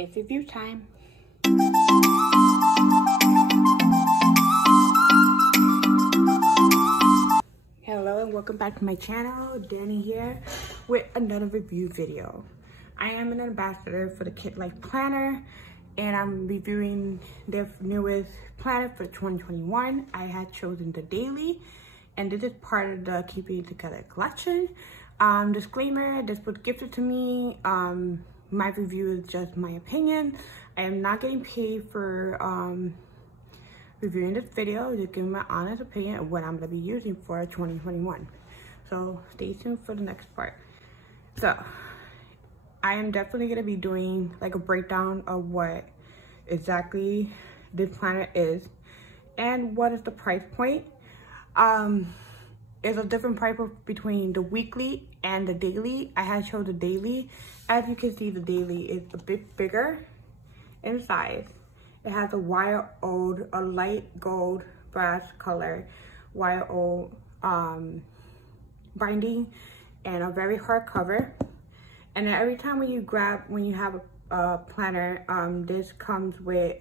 It's review time. Hello and welcome back to my channel. Danny here with another review video. I am an ambassador for the Kit Life Planner and I'm reviewing their newest planner for 2021. I had chosen the daily and this is part of the Keeping It Together collection. Disclaimer, this was gifted to me. My review is just my opinion. I am not getting paid for reviewing this video, just giving my honest opinion of what I'm going to be using for 2021. So stay tuned for the next part. So I am definitely going to be doing like a breakdown of what exactly this planner is and what is the price point. There's a different price between the weekly and the daily. I had chosen the daily. As you can see, the daily is a bit bigger in size. It has a a light gold brass color wire-old binding and a very hard cover. And then every time when you have a planner, this comes with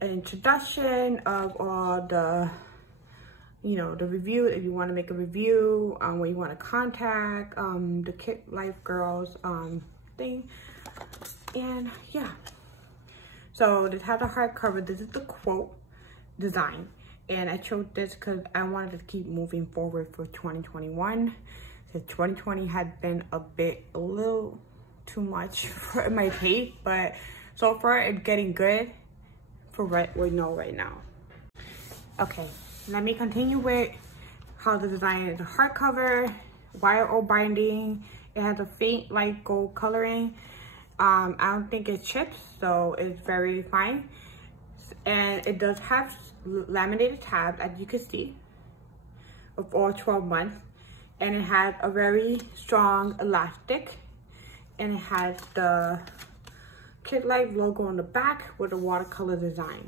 an introduction of all the the review, if you want to make a review, when you want to contact the Kit Life girls thing. And yeah, so this has a hardcover. This is the quote design, and I chose this because I wanted to keep moving forward for 2021. So 2020 had been a little too much for my taste, but so far it's getting good for what we know right now. Okay, let me continue with how the design is. A hardcover, wire-old binding. It has a faint light gold coloring. I don't think it chips, so it's very fine. And it does have laminated tabs, as you can see, of all 12 months. And it has a very strong elastic. And it has the Kit Life logo on the back with a watercolor design.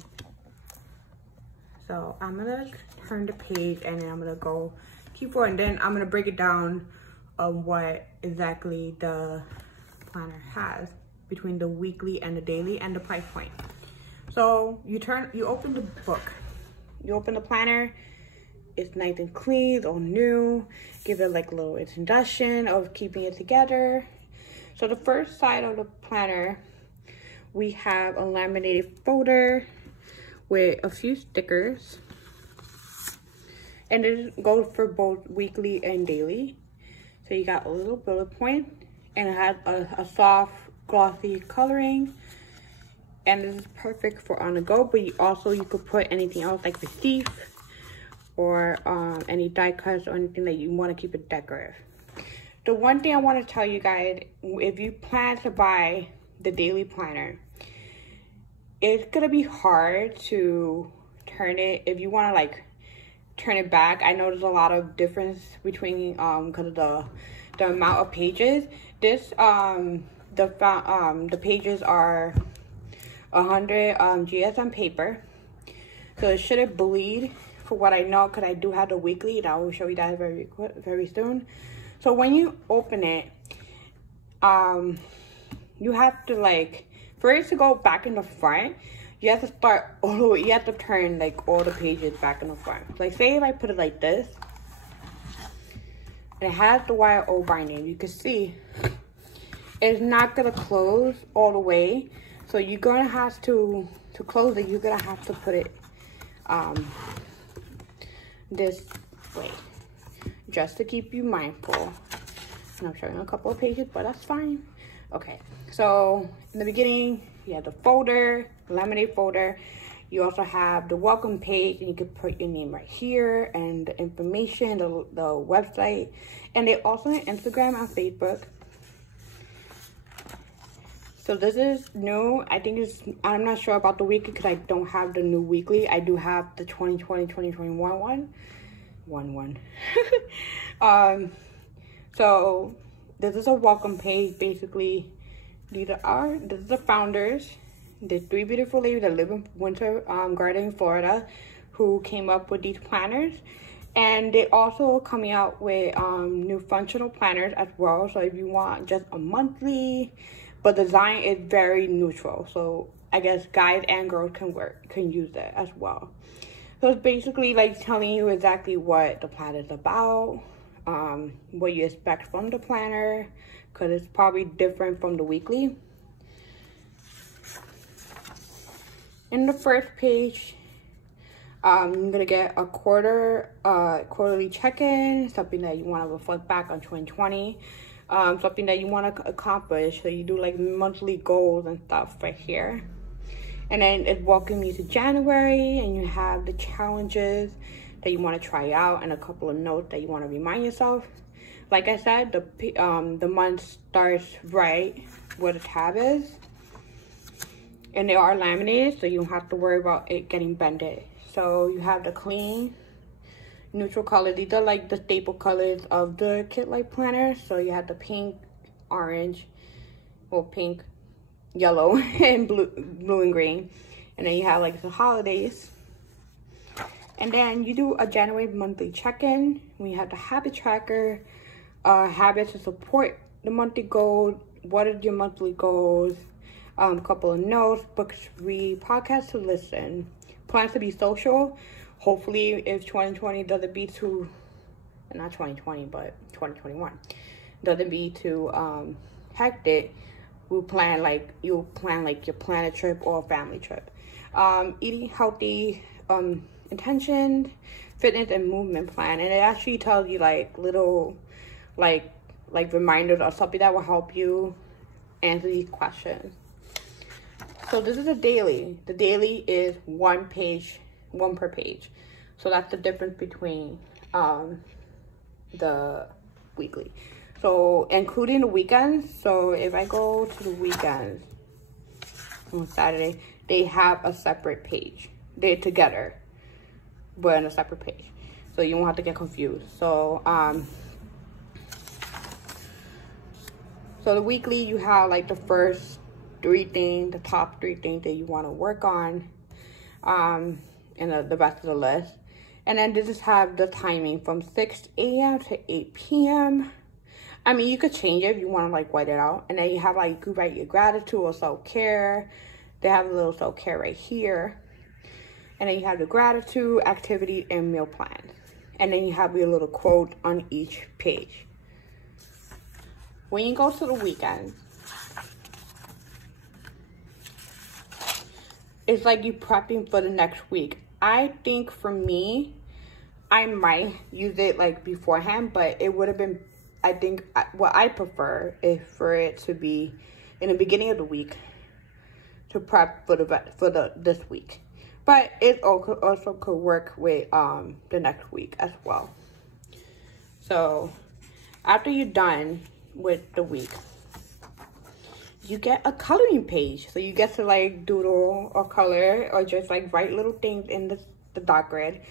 So I'm gonna turn the page and then I'm gonna go keep going, and then I'm gonna break it down of what exactly the planner has between the weekly and the daily and the price point. So you open the book, you open the planner, it's nice and clean, it's all new. Give it like a little introduction of keeping it together. So the first side of the planner, we have a laminated folder with a few stickers, and it goes for both weekly and daily. So you got a little bullet point, and it has a soft glossy coloring, and this is perfect for on the go. But you could put anything else like receipts or any die cuts or anything that you want to keep it decorative. The one thing I want to tell you guys, if you plan to buy the daily planner, it's gonna be hard to turn it if you want to like turn it back. I know there's a lot of difference between because of the amount of pages. This the pages are 100 GSM paper, so it shouldn't bleed for what I know, because I do have the weekly and I will show you that very soon. So when you open it, you have to like, for it to go back in the front, you have to start all the way. You have to turn like all the pages back in the front. Like say if I put it like this, and it has the wire-old binding, you can see it's not gonna close all the way. So you're gonna have to close it, you're gonna have to put it this way, just to keep you mindful. And I'm showing a couple of pages, but that's fine. Okay, so in the beginning, you have the folder, the laminate folder. You also have the welcome page, and you can put your name right here and the information, the website, and they also have Instagram and Facebook. So this is new. I think I'm not sure about the weekly because I don't have the new weekly. I do have the 2020-2021 one. So this is a welcome page. Basically, this is the founders. There's 3 beautiful ladies that live in Winter Garden in Florida who came up with these planners, and they also coming out with new functional planners as well. So if you want just a monthly but the design is very neutral. So I guess guys and girls can use it as well. So it's basically like telling you exactly what the planner is about, what you expect from the planner, because it's probably different from the weekly. In the first page, you're gonna get a quarterly check-in, something that you want to reflect back on 2020, something that you want to accomplish. So you do like monthly goals and stuff right here. And then it's welcome you to January, and you have the challenges that you want to try out and a couple of notes that you want to remind yourself. Like I said, the month starts right where the tab is. And they are laminated, so you don't have to worry about it getting bended. So you have the clean, neutral color. These are like the staple colors of the Kit Light planner. So you have the pink, orange, well, pink, yellow, and blue and green. And then you have like the holidays. And then you do a January monthly check-in. We have the habit tracker, habits to support the monthly goals. What are your monthly goals? A couple of notes, books to read, podcasts to listen, plans to be social. Hopefully, if 2020 doesn't be too, not 2020, but 2021 doesn't be too hectic, you'll plan like your planner trip or family trip. Eating healthy, intention, fitness and movement plan, and it actually tells you like little like reminders or something that will help you answer these questions. So this is a daily. The daily is one per page. So that's the difference between the weekly. So including the weekends. So if I go to the weekends on Saturday, they have a separate page. They're together, but on a separate page. So you won't have to get confused. So so the weekly, you have like the first the top three things that you want to work on, and the rest of the list. And then this just have the timing from 6 a.m. to 8 p.m. I mean, you could change it if you want to like white it out. And then you have like, you could write your gratitude or self-care. They have a little self-care right here. And then you have the gratitude, activity, and meal plan. And then you have your little quote on each page. When you go to the weekend, it's like you prepping for the next week. I think for me, I might use it like beforehand, but it would have been, I think what I prefer is for it to be in the beginning of the week to prep for this week. But it also could work with the next week as well. So after you're done with the week, you get a coloring page. So you get to like doodle or color or just like write little things in the dot grid.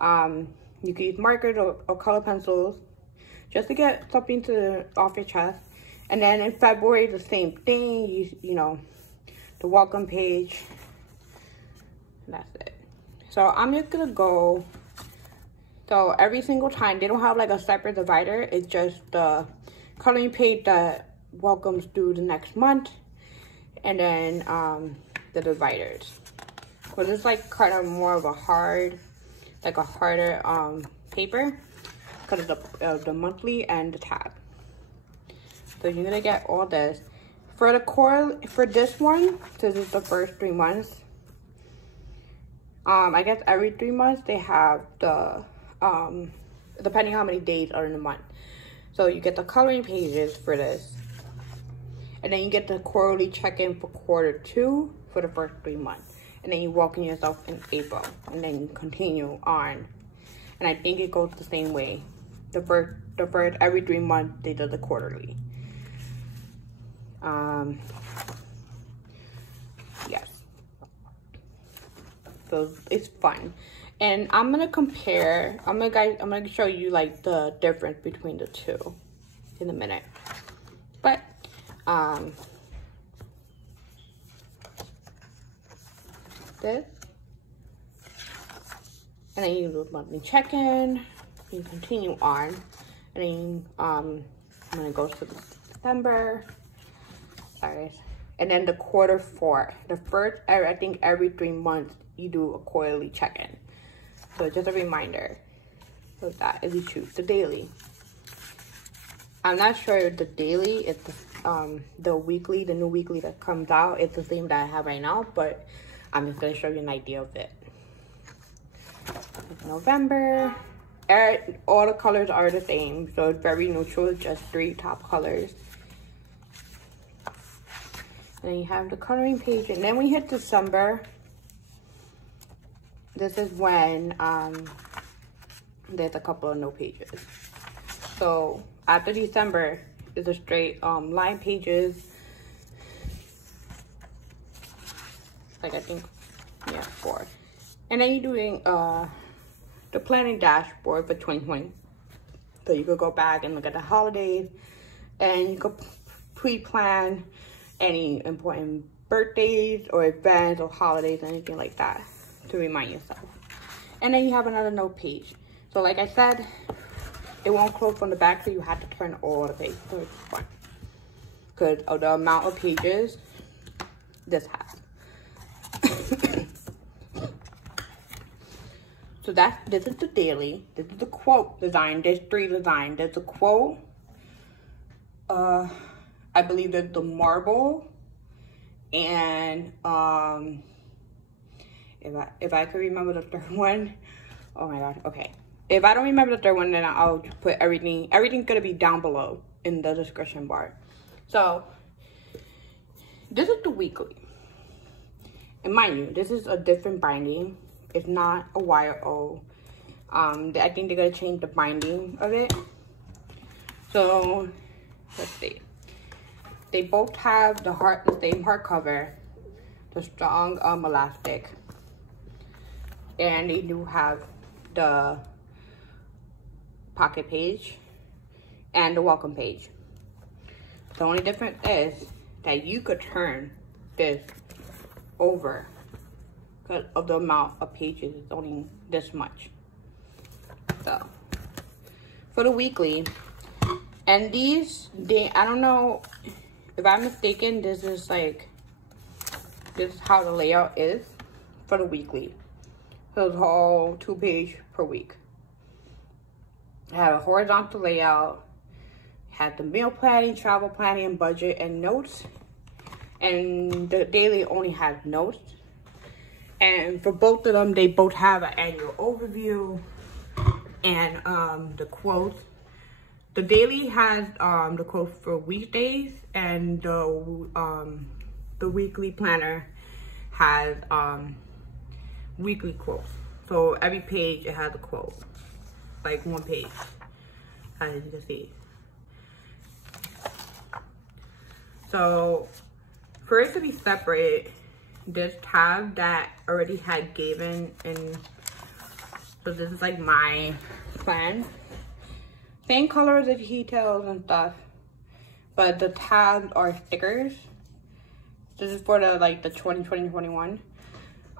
You can use markers or color pencils just to get something off your chest. And then in February, the same thing. You know, the welcome page. And that's it. So I'm just gonna go. So every single time, they don't have like a separate divider. It's just the coloring page that welcomes through the next month, and then the dividers. But it's like kind of more of a harder paper because of the monthly and the tab. So you're gonna get all this for the core for this one. This is the first 3 months. I guess every 3 months they have the depending how many days are in a month. So you get the coloring pages for this. And then you get the quarterly check-in for Q2 for the first 3 months. And then you welcome yourself in April. And then you continue on. And I think it goes the same way. The first every 3 months they do the quarterly. Yes. So it's fun. And I'm gonna compare, I'm gonna show you like the difference between the two in a minute. But this, and then you do monthly check-in, you continue on, and then I'm gonna go to December. Sorry. And then the quarter 4. The first, I think every 3 months, you do a quarterly check-in. So just a reminder of that if you choose the daily. I'm not sure if the daily is the weekly, the new weekly that comes out. It's the same that I have right now, but I'm just going to show you an idea of it. November. All the colors are the same, so it's very neutral, just 3 top colors. And then you have the coloring page, and then we hit December. This is when there's a couple of no pages. So after December is a straight line pages. Like I think, yeah, 4. And then you're doing the planning dashboard for 2020. So you could go back and look at the holidays, and you could pre-plan any important birthdays or events or holidays, anything like that, to remind yourself. And then you have another note page. So like I said, it won't close from the back, so you have to turn all the pages to the front because of the amount of pages this has. So this is the daily. This is the quote design. There's 3 designs. There's the quote. I believe there's the marble, and if I could remember the 3rd one, oh my god, okay. If I don't remember the 3rd one, then I'll just put everything. Everything's gonna be down below in the description bar. So this is the weekly, and mind you, this is a different binding. It's not a YO. I think they're gonna change the binding of it. So let's see. They both have the same hardcover, the strong elastic, and they do have the pocket page and the welcome page. The only difference is that you could turn this over because of the amount of pages. It's only this much. So for the weekly, and these, I don't know if I'm mistaken, this is how the layout is for the weekly. So it's all 2 pages per week. I have a horizontal layout, have the meal planning, travel planning, and budget and notes. And the daily only has notes. And for both of them, they both have an annual overview and the quotes. The daily has the quotes for weekdays, and the weekly planner has weekly quotes. So every page it has a quote, like 1 page, as you can see. So for it to be separate, this tab that already had given, and so this is like my plan. Same colors and details and stuff, but the tabs are stickers. This is for the 2020-21.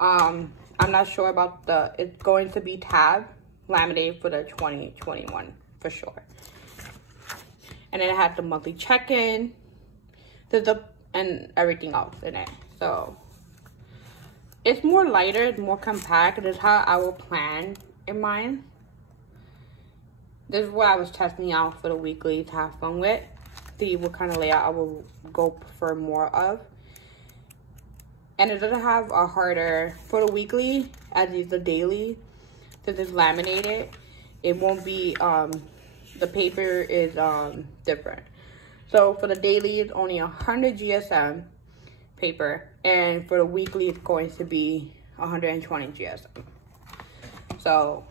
I'm not sure about it's going to be tab laminated for the 2021 for sure. And then it has the monthly check-in, and everything else in it. So it's more lighter, it's more compact. This is how I will plan in mine. This is what I was testing out for the weekly to have fun with. See what kind of layout I will go for more of. And it doesn't have a harder, for the weekly, as is the daily, since it's laminated, it won't be, the paper is different. So for the daily, it's only 100 GSM paper, and for the weekly, it's going to be 120 GSM. So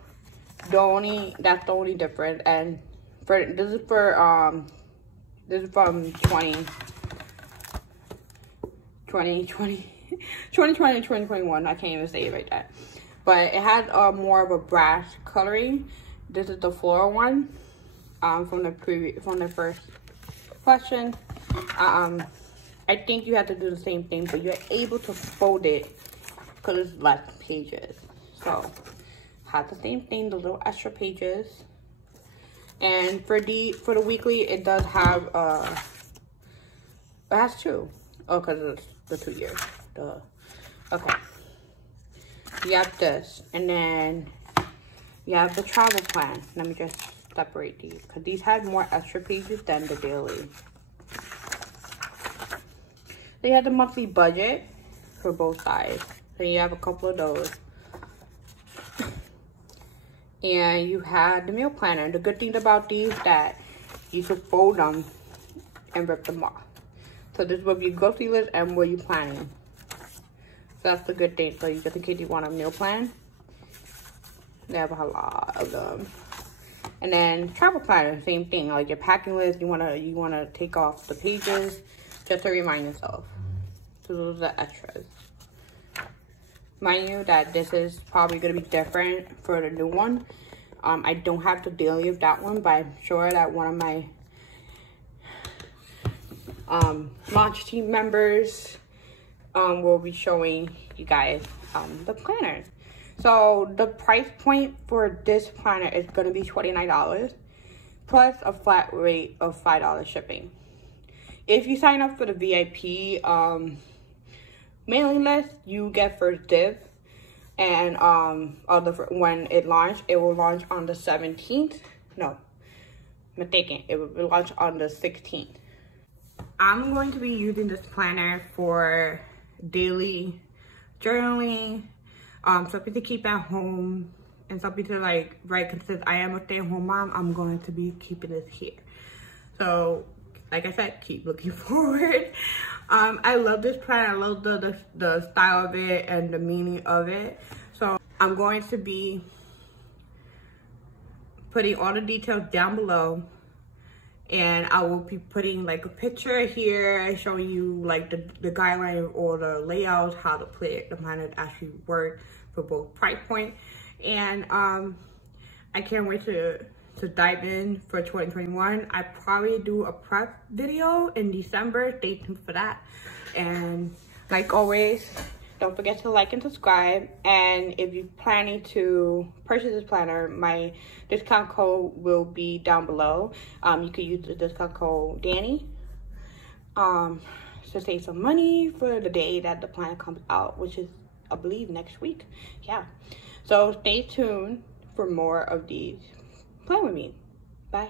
that's the only difference. And this is from 2020 to 2021. I can't even say it right there. But it has more of a brass coloring. This is the floral one from the first question. I think you have to do the same thing, but you're able to fold it because it's less pages. So have the same thing, the little extra pages. And for the weekly, it does have it has 2. Oh, because it's the 2 years. Duh. Okay. You have this. And then you have the travel plan. Let me just separate these, because these had more extra pages than the daily. They had the monthly budget for both sides. So you have a couple of those. And you had the meal planner. The good thing about these that you could fold them and rip them off. So this will be your grocery list and what you're planning. So that's the good thing. So you just in case you want a meal plan, they have a lot of them. And then travel planner, same thing. Like your packing list, you wanna take off the pages just to remind yourself. So those are the extras. Mind you that this is probably gonna be different for the new one. I don't have the daily of that one, but I'm sure that one of my launch team members will be showing you guys the planners. So the price point for this planner is going to be $29 plus a flat rate of $5 shipping. If you sign up for the VIP mailing list, you get first dibs. And when it launched, it will launch on the 17th. No, mistaken. It will launch on the 16th. I'm going to be using this planner for daily journaling, something to keep at home, and something to like write, because since I am a stay-at-home mom, I'm going to be keeping this here. So like I said, keep looking forward. I love this planner. I love the style of it and the meaning of it. So I'm going to be putting all the details down below. And I will be putting like a picture here showing you like the guideline or the layout, how to play it, the planner actually work for both price point. And I can't wait to dive in for 2021. I probably do a prep video in December. Stay tuned for that. And like always, don't forget to like and subscribe. And if you're planning to purchase this planner, my discount code will be down below. You can use the discount code Danny to save some money for the day that the planner comes out, which is, I believe, next week. Yeah. So stay tuned for more of these. Plan with me. Bye.